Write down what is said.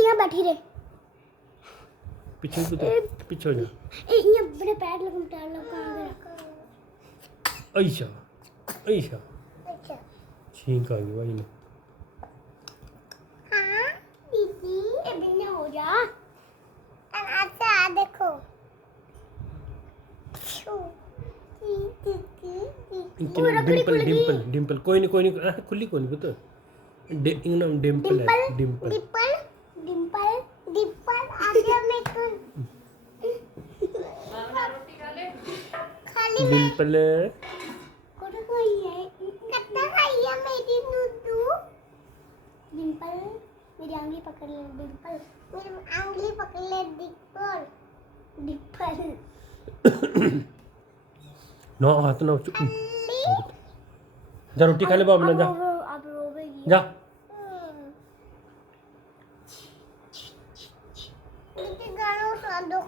बस यहाँ बैठी रहे पीछे पीछे हो जा ये बड़े पैर लगूं कहाँ गया ऐसा ऐसा छींक आ गई भाई ने हाँ दीदी ये बिन्ने हो जा अच्छा देखो डिम्पल डिम्पल डिम्पल कोई नहीं खुली कोई नहीं पता नाम डिम्पल है डिम्पल डिम्पल डिम्पल डिम्पल आजा मैं तो खाली डिम्पल कोटा कोई है कितना खाई है मेरी नूतू डिम्पल मेरी उंगली पकड़ ले डिम्पल मेरी उंगली पकड़ ले डिम्पल डिम्पल नो हाथ ना चुप जा रोटी खा ले बाबू ना जा अब रोवेगी जा मुझे गाना सुना दो